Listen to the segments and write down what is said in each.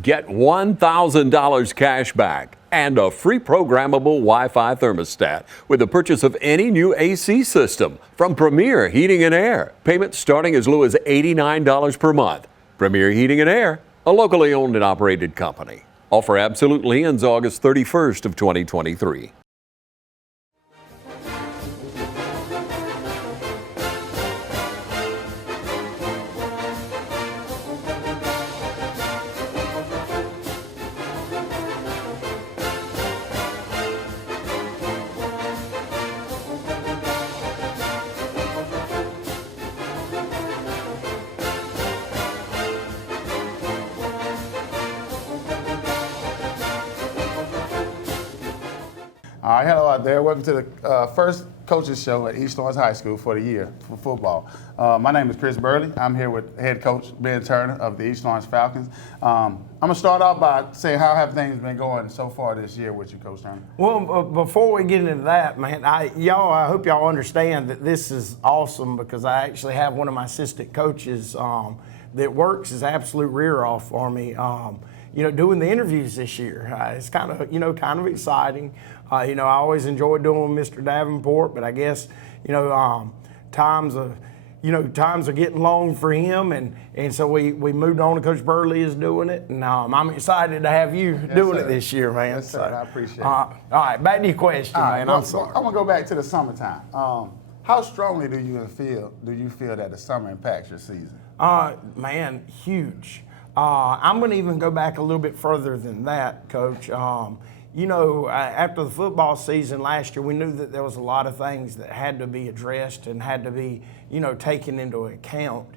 Get $1,000 cash back and a free programmable Wi-Fi thermostat with the purchase of any new AC system from Premier Heating and Air. Payments starting as low as $89 per month. Premier Heating and Air, a locally owned and operated company. Offer absolutely ends August 31st of 2023. All right, hello out there. Welcome to the first coaches show at East Lawrence High School for the year for football. My name is Chris Burley. I'm here with head coach Ben Turner of the East Lawrence Falcons. I'm going to start off by saying how have things been going so far this year with you, Coach Turner? Well, before we get into that, man, I hope y'all understand that this is awesome because I actually have one of my assistant coaches that works his absolute rear off for me. Doing the interviews this year, it's kind of exciting. I always enjoy doing Mr. Davenport, but I guess, times are getting long for him, and so we moved on to Coach Burley is doing it, and I'm excited to have you doing it this year, man. Yes, sir. I appreciate it. All right, back to your question, man. Well, I'm sorry. I'm gonna go back to the summertime. How strongly do you feel that the summer impacts your season? Man, huge. I'm going to even go back a little bit further than that, Coach. After the football season last year, we knew that there was a lot of things that had to be addressed and had to be, taken into account.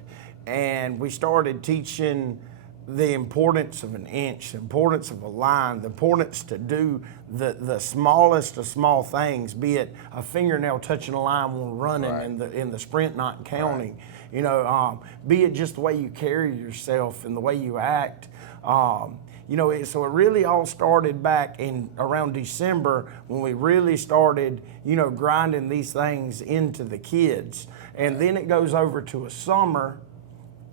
And we started teaching the importance of an inch, the importance of a line, the importance to do the smallest of small things, be it a fingernail touching a line when running, Right. in the sprint not counting. Right. Be it just the way you carry yourself and the way you act. So it really all started back in around December when we really started, grinding these things into the kids. And then it goes over to a summer.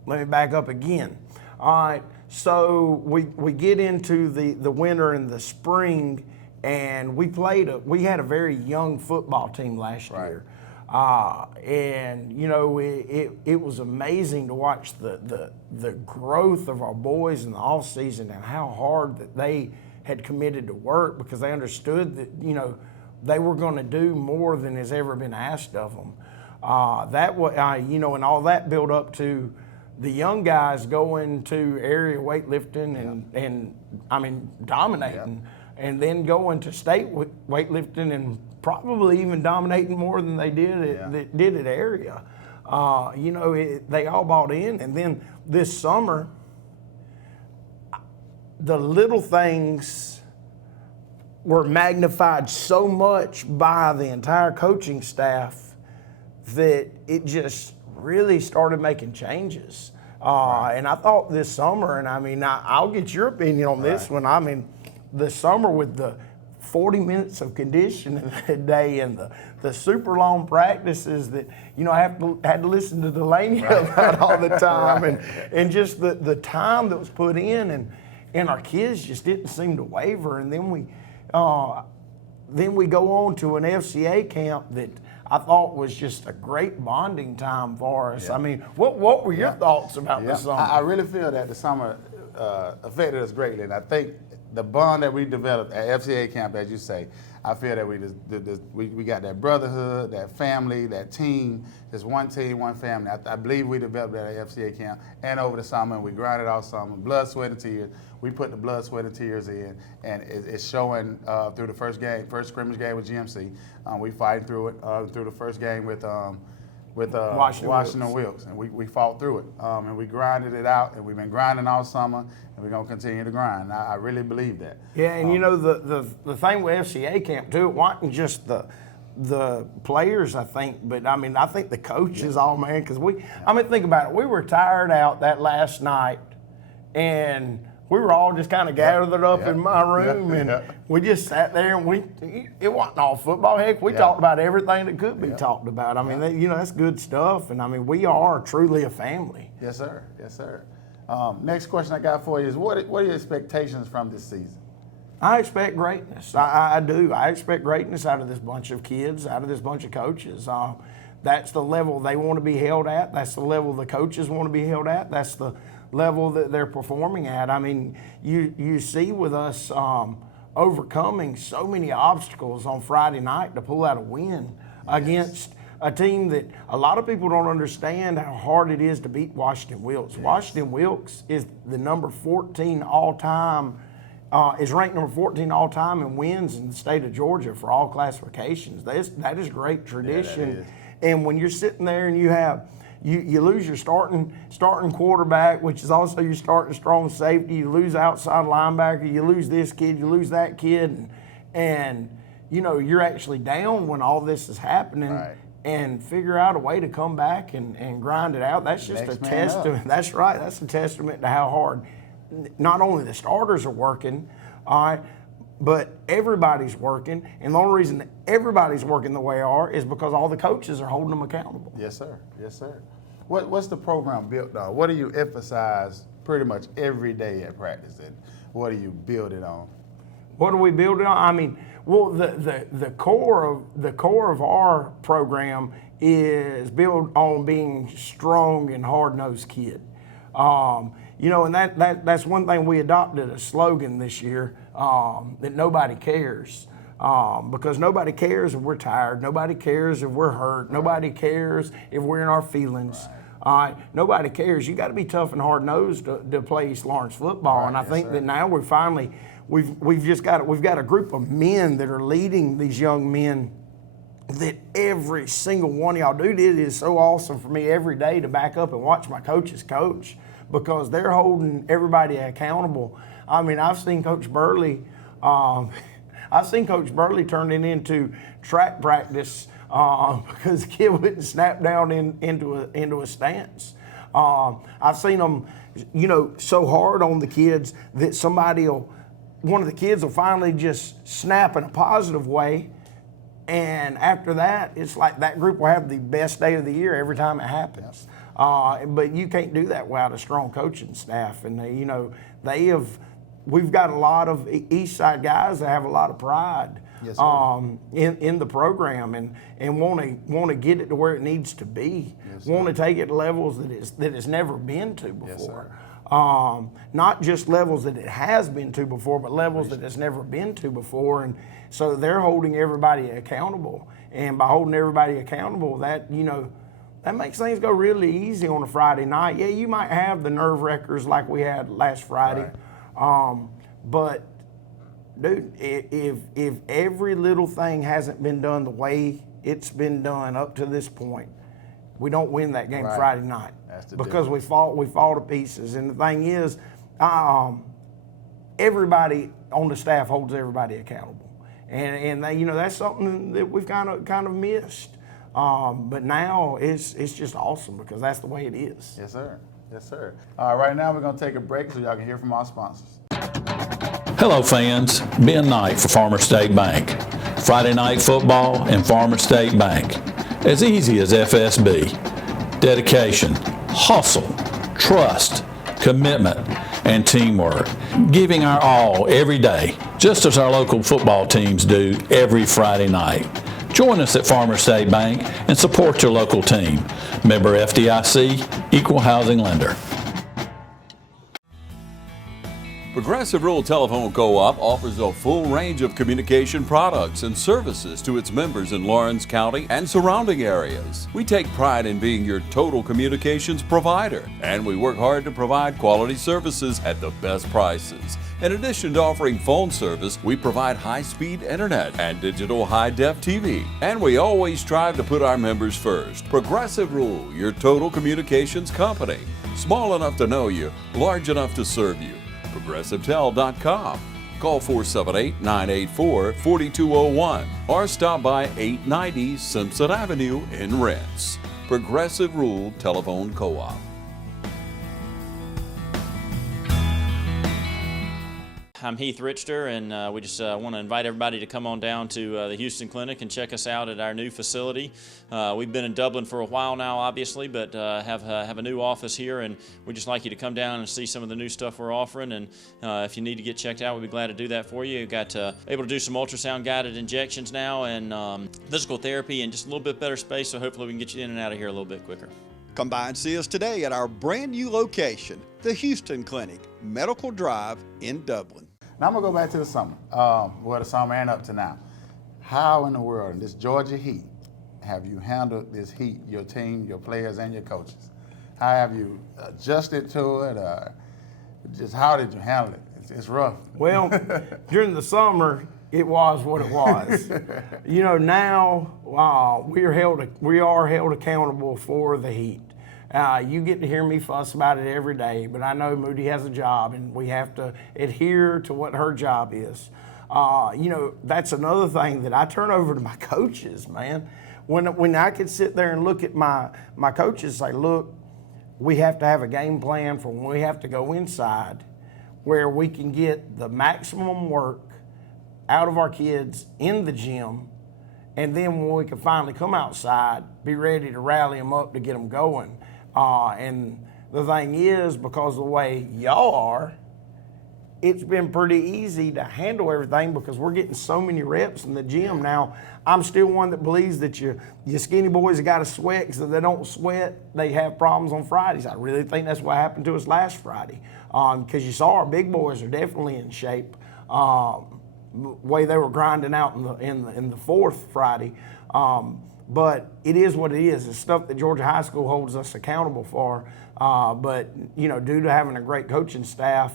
Let me back up again. All right, so we get into the winter and the spring, and we had a very young football team last year. It was amazing to watch the growth of our boys in the off season and how hard that they had committed to work because they understood that they were going to do more than has ever been asked of them. And all that built up to the young guys going to area weightlifting and dominating, and then going to state weightlifting and probably even dominating more than they did at area. They all bought in, and then this summer, the little things were magnified so much by the entire coaching staff that it just really started making changes. And I thought this summer, and I'll get your opinion on this one. The summer with the 40 minutes of conditioning a day and the super long practices that, I had to listen to Delaney about all the time, and just the time that was put in, and our kids just didn't seem to waver. And then we go on to an FCA camp that I thought was just a great bonding time for us. Yeah. What were your thoughts about the summer? I really feel that the summer affected us greatly, and I think the bond that we developed at FCA camp, as you say, I feel that we got that brotherhood, that family, that team, just one team, one family. I believe we developed that at FCA camp and over the summer, and we grinded all summer, blood, sweat, and tears. We put the blood, sweat, and tears in, and it's showing through the first scrimmage game with GMC. We fighting through it through the first game with Washington Wilkes, and we fought through it, and we grinded it out, and we've been grinding all summer, and we're gonna continue to grind. I really believe that. Yeah, and the thing with FCA camp too, it wasn't just the players, I think, but I think the coaches all, man, because think about it, we were tired out that last night, and we were all just kind of gathered up in my room, and we just sat there, and it wasn't all football. Heck, we talked about everything that could be talked about. That's good stuff, and we are truly a family. Yes, sir. Yes, sir. Next question I got for you is, what are your expectations from this season? I expect greatness. I do. I expect greatness out of this bunch of kids, out of this bunch of coaches. That's the level they want to be held at. That's the level the coaches want to be held at. That's the level that they're performing at. I mean, you see with us overcoming so many obstacles on Friday night to pull out a win against a team that a lot of people don't understand how hard it is to beat Washington Wilkes. Yes. Washington Wilkes is the number 14 all-time, is ranked number 14 all-time in wins in the state of Georgia for all classifications. That is great tradition. Yeah, and when you're sitting there and you lose your starting quarterback, which is also your starting strong safety, you lose outside linebacker, you lose this kid, you lose that kid, and you know, you're actually down when all this is happening. Right. And figure out a way to come back and grind it out. That's just a testament. That's right. That's a testament to how hard not only the starters are working, all right, but everybody's working. And the only reason everybody's working the way they are is because all the coaches are holding them accountable. Yes, sir. Yes, sir. What's the program built on? What do you emphasize pretty much every day at practice? And what do you build it on? What do we build it on? I mean, well, the core of our program is built on being strong and hard-nosed kid. You know, and that's one thing we adopted a slogan this year, that nobody cares. Because nobody cares if we're tired. Nobody cares if we're hurt. Nobody cares if we're in our feelings. Nobody cares. You got to be tough and hard-nosed to play East Lawrence football. And I think that now we're finally we've got a group of men that are leading these young men that every single one of y'all do. It is so awesome for me every day to back up and watch my coaches coach, because they're holding everybody accountable. I mean, I've seen Coach Burley turn it into track practice because the kid wouldn't snap down into a stance. I've seen them, you know, so hard on the kids that one of the kids will finally just snap in a positive way, and after that, it's like that group will have the best day of the year every time it happens. But you can't do that without a strong coaching staff, and you know, we've got a lot of East Side guys that have a lot of pride. Yes, in the program, and want to get it to where it needs to be. Yes, want to take it to levels that it's never been to before. Yes, not just levels that it has been to before, but levels that it's never been to before. And so they're holding everybody accountable. And by holding everybody accountable, that, you know, that makes things go really easy on a Friday night. Yeah, you might have the nerve wreckers like we had last Friday. Right. But dude, if every little thing hasn't been done the way it's been done up to this point, we don't win that game Friday night because we fall to pieces. And the thing is, everybody on the staff holds everybody accountable, and they, you know, that's something that we've kind of missed. But now it's just awesome because that's the way it is. Yes, sir. Yes, sir. Right now we're gonna take a break so y'all can hear from our sponsors. Hello fans, Ben Knight for Farmers State Bank. Friday night football and Farmers State Bank. As easy as FSB. Dedication, hustle, trust, commitment, and teamwork. Giving our all every day, just as our local football teams do every Friday night. Join us at Farmers State Bank and support your local team. Member FDIC, Equal Housing Lender. Progressive Rural Telephone Co-op offers a full range of communication products and services to its members in Lawrence County and surrounding areas. We take pride in being your total communications provider, and we work hard to provide quality services at the best prices. In addition to offering phone service, we provide high-speed internet and digital high-def TV. And we always strive to put our members first. Progressive Rural, your total communications company. Small enough to know you, large enough to serve you. ProgressiveTel.com. Call 478-984-4201 or stop by 890 Simpson Avenue in Rents. Progressive Rural Telephone Co-op. I'm Heath Richter, and we just want to invite everybody to come on down to the Houston Clinic and check us out at our new facility. We've been in Dublin for a while now, obviously, but have a new office here, and we'd just like you to come down and see some of the new stuff we're offering. And if you need to get checked out, we'd be glad to do that for you. We've got able to do some ultrasound guided injections now, and physical therapy, and just a little bit better space. So hopefully we can get you in and out of here a little bit quicker. Come by and see us today at our brand new location, the Houston Clinic, Medical Drive in Dublin. Now I'm gonna go back to the summer, the summer and up to now. How in the world, in this Georgia heat, have you handled this heat, your team, your players, and your coaches? How have you adjusted to it? Just how did you handle it? It's rough. Well, during the summer, it was what it was. Now we are held accountable for the heat. You get to hear me fuss about it every day, but I know Moody has a job, and we have to adhere to what her job is. That's another thing that I turn over to my coaches, man. When I could sit there and look at my coaches and say, look, we have to have a game plan for when we have to go inside where we can get the maximum work out of our kids in the gym, and then when we can finally come outside, be ready to rally them up to get them going. And the thing is, because of the way y'all are, it's been pretty easy to handle everything because we're getting so many reps in the gym now. I'm still one that believes that your skinny boys have got to sweat, because if they don't sweat, they have problems on Fridays. I really think that's what happened to us last Friday, because you saw our big boys are definitely in shape. Way they were grinding out in the fourth Friday. But it is what it is. It's stuff that Georgia High School holds us accountable for. But due to having a great coaching staff,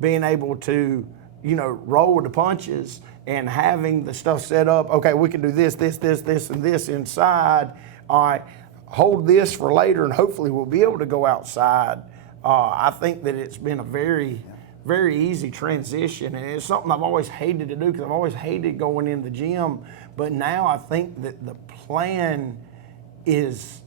being able to, roll with the punches and having the stuff set up, okay, we can do this, and this inside. All right, hold this for later, and hopefully we'll be able to go outside. I think that it's been a very easy transition, and it's something I've always hated to do, because I've always hated going in the gym. But now I think that the plan is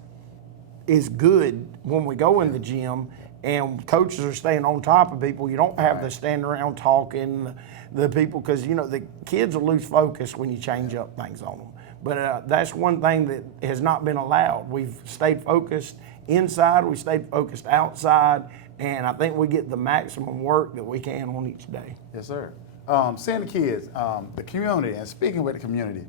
good when we go in the gym, and coaches are staying on top of people. You don't have the stand around talking the people, because the kids will lose focus when you change up things on them. But that's one thing that has not been allowed. We've stayed focused inside, we stayed focused outside, and I think we get the maximum work that we can on each day. Yes, sir. Seeing the kids, the community, and speaking with the community,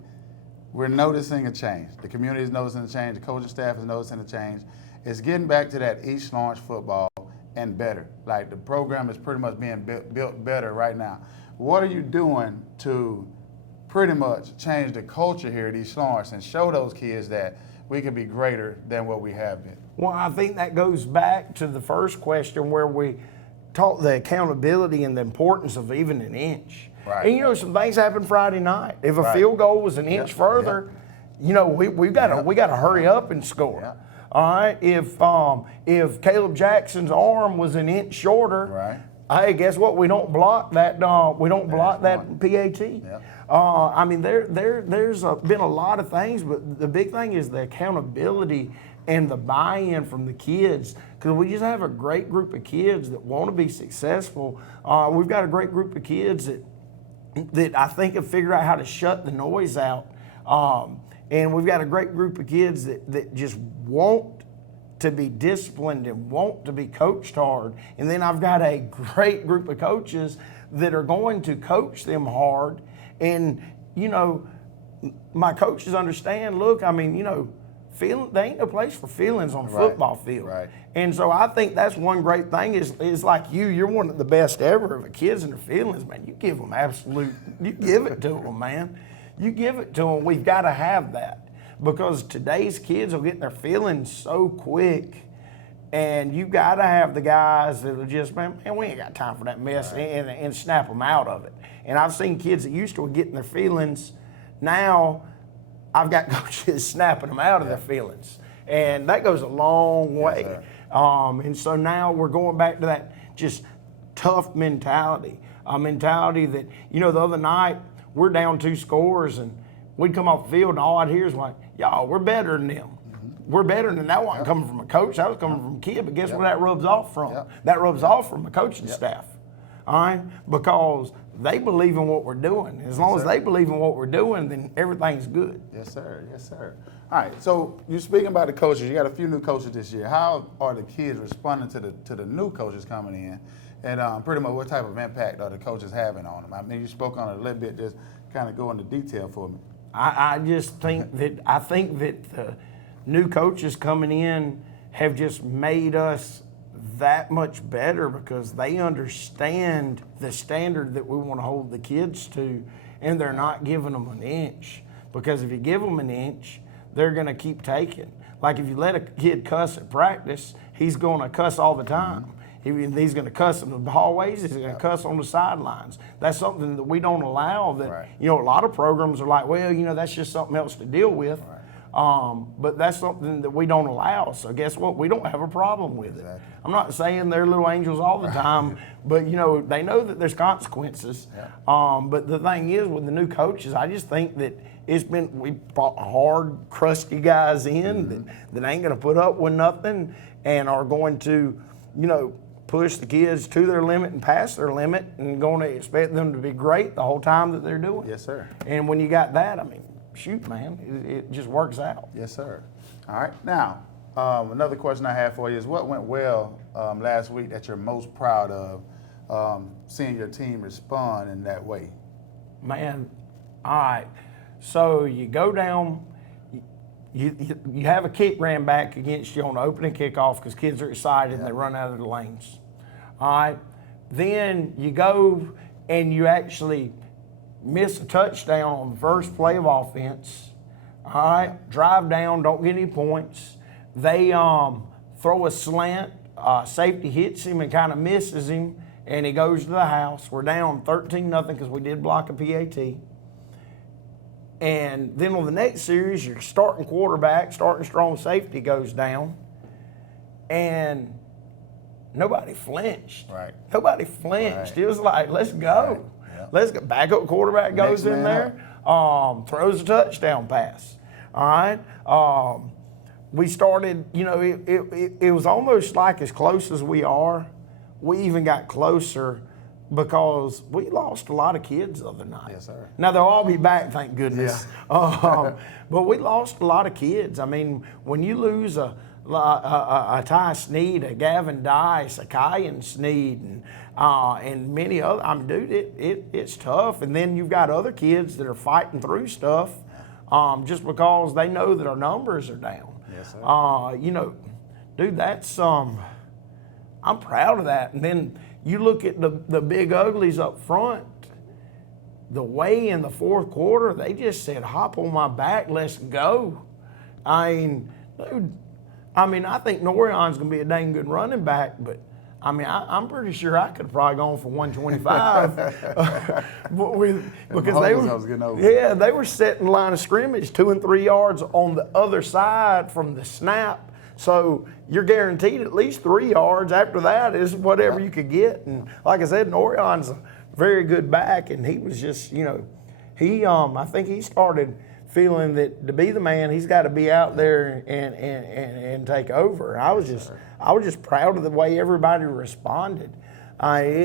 we're noticing a change. The community is noticing a change. The coaching staff is noticing a change. It's getting back to that East Lawrence football and better. Like, the program is pretty much being built better right now. What are you doing to pretty much change the culture here at East Lawrence and show those kids that we can be greater than what we have been? Well, I think that goes back to the first question, where we taught the accountability and the importance of even an inch. Right. And some things happened Friday night. If a field goal was an inch further, we got to hurry up and score. Yeah. All right. If Caleb Jackson's arm was an inch shorter, right. Hey, guess what? We don't block that. We don't block that PAT. Yep. There's been a lot of things, but the big thing is the accountability and the buy-in from the kids, because we just have a great group of kids that want to be successful. We've got a great group of kids that I think have figured out how to shut the noise out, and we've got a great group of kids that just want to be disciplined and want to be coached hard. And then I've got a great group of coaches that are going to coach them hard. And, my coaches understand, look, there ain't no place for feelings on a football field. Right. And so I think that's one great thing is like you're one of the best ever of the kids and their feelings, man. You give them you give it to them, man. You give it to them. We've got to have that, because today's kids will get their feelings so quick, and you got to have the guys that are just, man, we ain't got time for that mess, and snap them out of it. And I've seen kids that used to getting their feelings. Now I've got coaches snapping them out of their feelings, and that goes a long way. Yes, and so now we're going back to that just tough mentality, a mentality that, the other night we're down 2 scores, and we'd come off the field and all I'd hear is like, y'all, we're better than them. We're better than them. That wasn't coming from a coach, that was coming from a kid, but guess where that rubs off from? That rubs off from the coaching staff. all right? Because they believe in what we're doing. As long as they believe in what we're doing, then everything's good. Yes, sir. Yes, sir. All right. So you're speaking about the coaches. You got a few new coaches this year. How are the kids responding to the new coaches coming in, and pretty much what type of impact are the coaches having on them? I mean, you spoke on it a little bit. Just kind of go into detail for me. I just think that the new coaches coming in have just made us that much better because they understand the standard that we want to hold the kids to, and they're not giving them an inch. Because if you give them an inch, they're going to keep taking. Like if you let a kid cuss at practice, he's going to cuss all the time. He's going to cuss in the hallways. He's going to cuss on the sidelines. That's something that we don't allow. That a lot of programs are like, well, that's just something else to deal with. But that's something that we don't allow. So guess what? We don't have a problem with it. I'm not saying they're little angels all the time, but they know that there's consequences. But the thing is, with the new coaches, I just think that we brought hard, crusty guys in that ain't going to put up with nothing and are going to, push the kids to their limit and past their limit, and going to expect them to be great the whole time that they're doing. Yes, sir. And when you got that, I mean, shoot, man, it just works out. Yes, sir. All right. Now, another question I have for you is what went well last week that you're most proud of seeing your team respond in that way? Man, all right. So you go down, you have a kick ran back against you on the opening kickoff because kids are excited and they run out of the lanes. All right. Then you go and you actually miss a touchdown on the first play of offense. All right. Drive down, don't get any points. They throw a slant. Safety hits him and kind of misses him, and he goes to the house. We're down 13-0 because we did block a PAT. And then on the next series, your starting quarterback, starting strong safety goes down, and nobody flinched. Right. Nobody flinched. Right. It was like, let's go. Right. Yep. Let's go. Backup quarterback goes in there, throws a touchdown pass. All right. We started, it was almost like as close as we are, we even got closer because we lost a lot of kids the other night. Yes, sir. Now, they'll all be back, thank goodness. Yeah. But we lost a lot of kids. I mean, when you lose a Ty Sneed, a Gavin Dice, a Kyan Sneed, and many other, I mean, dude, it's tough. And then you've got other kids that are fighting through stuff just because they know that our numbers are down. Yes, sir. Dude, that's I'm proud of that. And then you look at the big uglies up front, the way in the fourth quarter, they just said, hop on my back, let's go. I mean, dude, I think Norion's going to be a dang good running back, but I'm pretty sure I could have probably gone for 125. Because they were setting line of scrimmage 2 and 3 yards on the other side from the snap. So you're guaranteed at least 3 yards. After that is whatever you could get. And like I said, Norion's a very good back, and he was just, I think he started feeling that to be the man, he's got to be out there and take over. I was just proud of the way everybody responded. When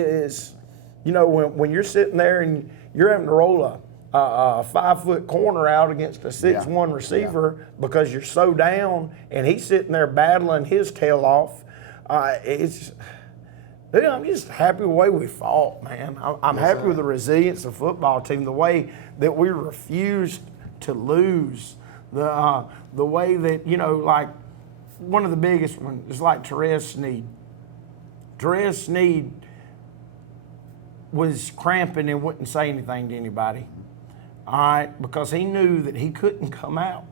you're sitting there and you're having to roll a 5-foot corner out against a 6'1" receiver because you're so down, and he's sitting there battling his tail off. Dude, I'm just happy with the way we fought, man. I'm happy with the resilience of the football team, the way that we refused to lose, the way that, like one of the biggest ones is like Therese Sneed. Therese Sneed was cramping and wouldn't say anything to anybody. All right, because he knew that he couldn't come out.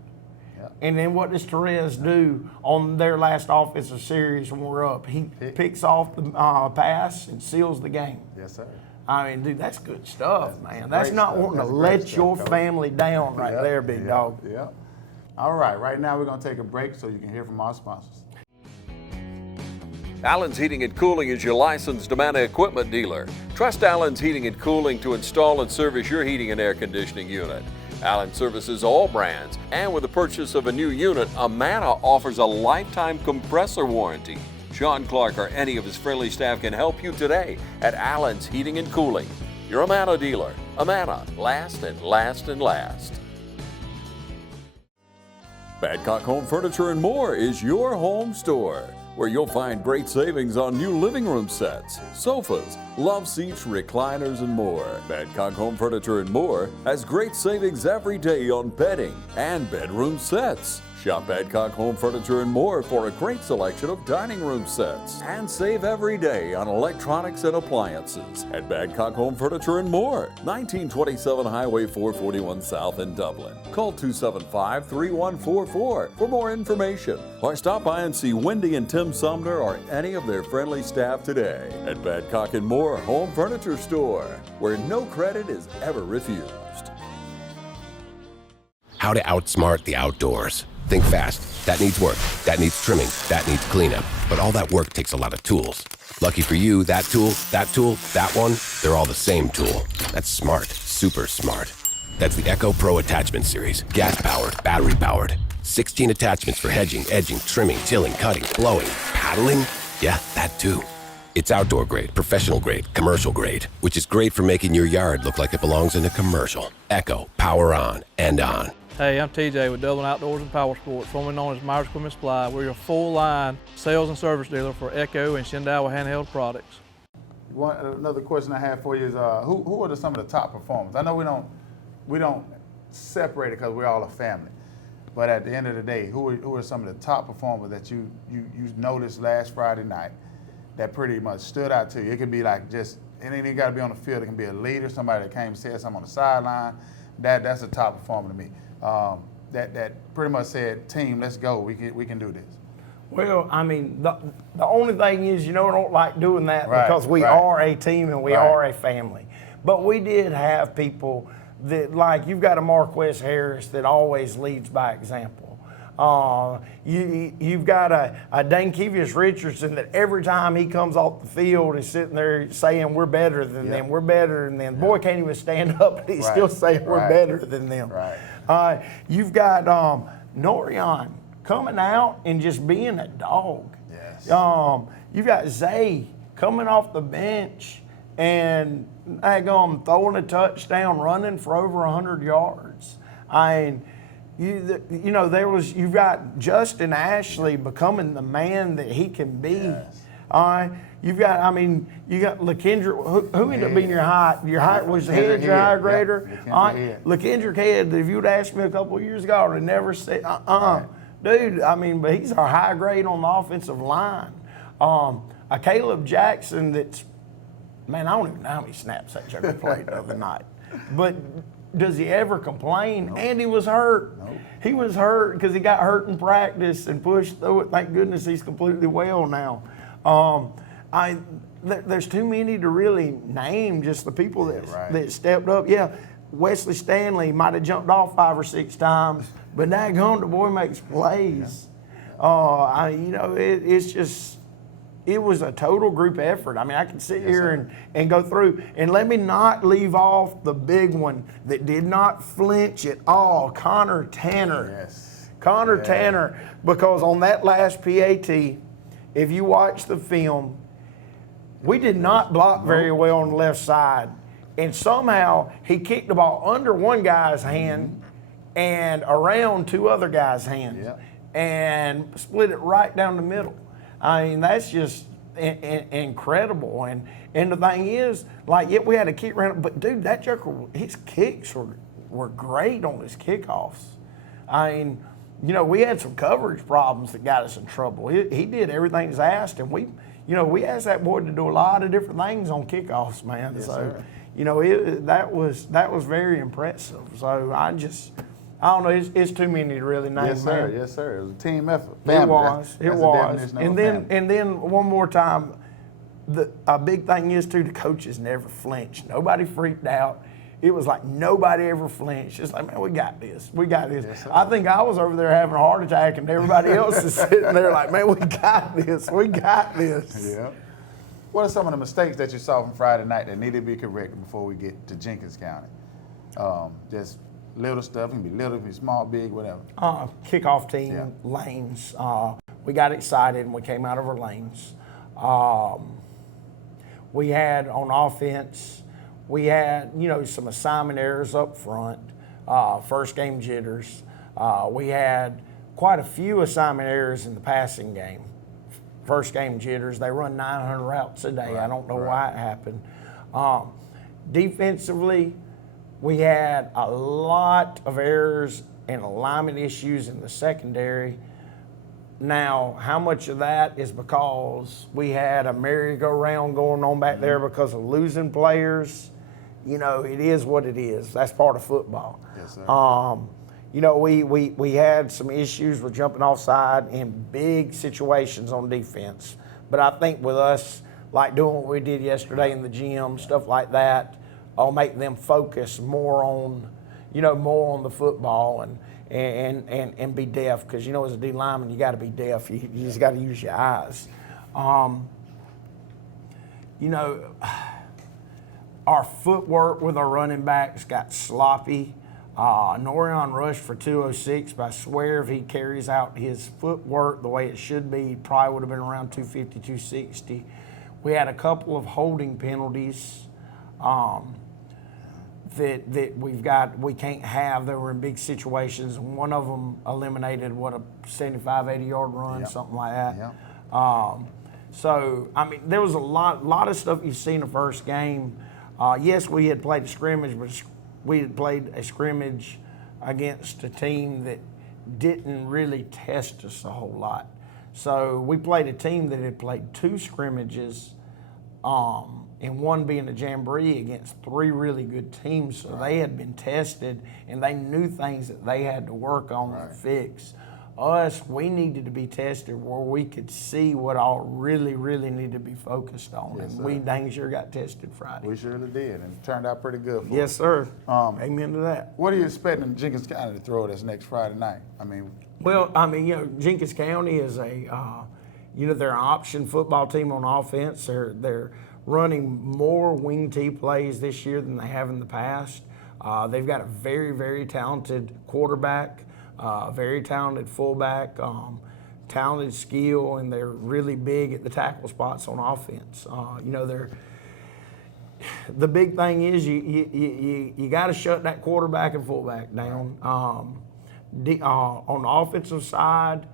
Yep. And then what does Therese do on their last offensive series when we're up? He picks off the pass and seals the game. Yes, sir. I mean, dude, that's good stuff, man. That's not wanting to let your family down right there, big dog. Yeah. All right, right now we're going to take a break so you can hear from our sponsors. Allen's Heating and Cooling is your licensed Amana equipment dealer. Trust Allen's Heating and Cooling to install and service your heating and air conditioning unit. Allen services all brands, and with the purchase of a new unit, Amana offers a lifetime compressor warranty. Sean Clark or any of his friendly staff can help you today at Allen's Heating and Cooling. Your Amana dealer. Amana, last and last and last. Badcock Home Furniture and More is your home store, where you'll find great savings on new living room sets, sofas, love seats, recliners, and more. Badcock Home Furniture and More has great savings every day on bedding and bedroom sets. Shop Badcock Home Furniture and More for a great selection of dining room sets. And save every day on electronics and appliances at Badcock Home Furniture and More, 1927 Highway 441 South in Dublin. Call 275-3144 for more information, or stop by and see Wendy and Tim Sumner or any of their friendly staff today at Badcock and More Home Furniture Store, where no credit is ever refused. How to outsmart the outdoors. Think fast. That needs work. That needs trimming. That needs cleanup. But all that work takes a lot of tools. Lucky for you, that tool, that one, they're all the same tool. That's smart. Super smart. That's the Echo Pro Attachment Series. Gas-powered, battery-powered. 16 attachments for hedging, edging, trimming, tilling, cutting, blowing, paddling. Yeah, that too. It's outdoor grade, professional grade, commercial grade, which is great for making your yard look like it belongs in a commercial. Echo, power on and on. Hey, I'm TJ with Dublin Outdoors and Power Sports, formerly known as Myers Equipment Supply. We're your full-line sales and service dealer for Echo and Shindawa handheld products. Another question I have for you is, who are some of the top performers? I know we don't separate it because we're all a family, but at the end of the day, who are some of the top performers that you noticed last Friday night that pretty much stood out to you? It could be like just, it ain't even got to be on the field. It can be a leader, somebody that came and said something on the sideline. That's a top performer to me. That pretty much said, team, let's go. We can do this. Well, I mean, the only thing is, I don't like doing that Right, because we right. are a team and we Right. are a family. But we did have people that, like, you've got a Marquez Harris that always leads by example. You've got a Dankevius Richardson that every time he comes off the field is sitting there saying we're better than them, we're better than them. Boy can't even stand up and he's Right. still saying we're Right. better than them. Right. You've got Norion coming out and just being a dog. Yes. You've got Zay coming off the bench and throwing a touchdown, running for over 100 yards. You've got Justin Ashley becoming the man that he can be. Yes. You got LaKendrick, who ended up being your height? Your height was Head, your high grader. Yep. LaKendrick Head, if you'd asked me a couple of years ago, I would have never said, Dude, but he's our high grade on the offensive line. A Caleb Jackson that's, man, I don't even know how many snaps that joker played the other night. But does he ever complain? Nope. And he was hurt. Nope. He was hurt because he got hurt in practice and pushed through it. Thank goodness he's completely well now. There's too many to really name, just the people that stepped up. Yeah, Wesley Stanley might have jumped off 5 or 6 times, but daggone, the boy makes plays. It's just, it was a total group effort. I mean, I can sit here and go through, and let me not leave off the big one that did not flinch at all, Connor Tanner. Yes. Connor Tanner, because on that last PAT, if you watch the film, we did not block very well on the left side. And somehow he kicked the ball under one guy's hand and around 2 other guys' hands and split it right down the middle. I mean, that's just incredible. And the thing is, we had a kick around, but dude, that joker, his kicks were great on his kickoffs. I mean, we had some coverage problems that got us in trouble. He did everything he's asked, and we asked that boy to do a lot of different things on kickoffs, man. Yes, so, sir. that was very impressive. So I don't know. It's too many to really name. Yes, sir. Man. Yes, sir. It was a team effort. It was. That's It the was. definition of And a then family. and then one more time, a big thing is too, the coaches never flinched. Nobody freaked out. It was like nobody ever flinched. It's like, man, we got this. We got this. Yes, I think I was over there having a heart attack, and everybody else is sitting there like, man, we got this. We got this. Yeah. What are some of the mistakes that you saw from Friday night that needed to be corrected before we get to Jenkins County? Just little stuff. It can be little, it can be small, big, whatever. Kickoff team lanes. we got excited and we came out of our lanes. We had on offense, we had, some assignment errors up front, first game jitters. We had quite a few assignment errors in the passing game. First game jitters. They run 900 routes a day. I don't know why it happened. Defensively, we had a lot of errors and alignment issues in the secondary. Now, how much of that is because we had a merry-go-round going on back there because of losing players? It is what it is. That's part of football. Yes, sir. We had some issues with jumping offside in big situations on defense. But I think with us, like doing what we did yesterday in the gym, stuff like that, I'll make them focus more on the football and be deaf. Because, as a D lineman, you got to be deaf. You just got to use your eyes. Our footwork with our running backs got sloppy. Norion rushed for 206, but I swear if he carries out his footwork the way it should be, he probably would have been around 250, 260. We had a couple of holding penalties that we can't have. They were in big situations. One of them eliminated, a 75, 80-yard run, something like that. Yep. There was a lot of stuff you see in the first game. Yes, we had played a scrimmage, but we had played a scrimmage against a team that didn't really test us a whole lot. So we played a team that had played 2 scrimmages, and one being a jamboree against 3 really good teams. So they had been tested, and they knew things that they had to work on and fix. Us, we needed to be tested where we could see what all really, really needed to be focused on. Yes, and sir. we dang sure got tested Friday. We surely did, and it turned out pretty good for us. Yes, sir. Amen to that. What are you expecting Jenkins County to throw at us next Friday night? Jenkins County is they're an option football team on offense. They're running more wing T plays this year than they have in the past. They've got a very, very talented quarterback, very talented fullback, talented skill, and they're really big at the tackle spots on offense. The big thing is you got to shut that quarterback and fullback down. On the offensive side,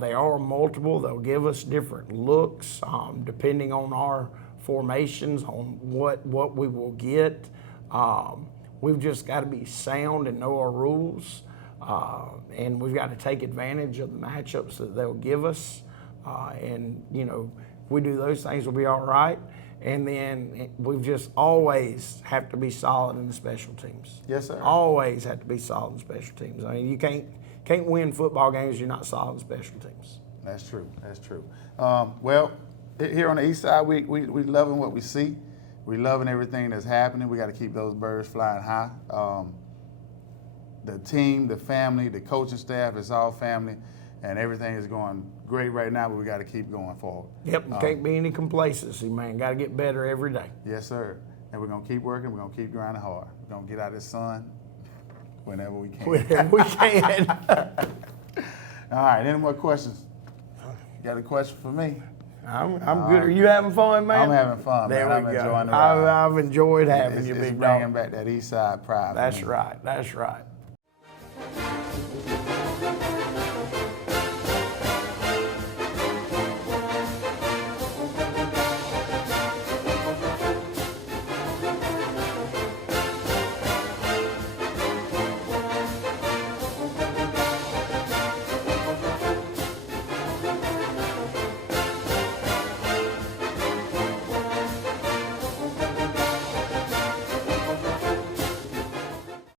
they are multiple. They'll give us different looks depending on our formations, on what we will get. We've just got to be sound and know our rules, and we've got to take advantage of the matchups that they'll give us. If we do those things, we'll be all right. And then we've just always have to be solid in the special teams. Yes, sir. Always have to be solid in special teams. You can't win football games if you're not solid in special teams. That's true. That's true. Here on the east side, we loving what we see. We loving everything that's happening. We got to keep those birds flying high. The team, the family, the coaching staff, it's all family, and everything is going great right now, but we got to keep going forward. Yep, can't be any complacency, man. Got to get better every day. Yes, sir. And we're going to keep working. We're going to keep grinding hard. We're going to get out of the sun whenever we can. Whenever we can. All right, any more questions? You got a question for me? I'm good. Are you having fun, man? I'm having fun, there man. We I'm go. enjoying the ride. I've enjoyed having you, It's big bringing dog. back that east side pride. That's right. That's right.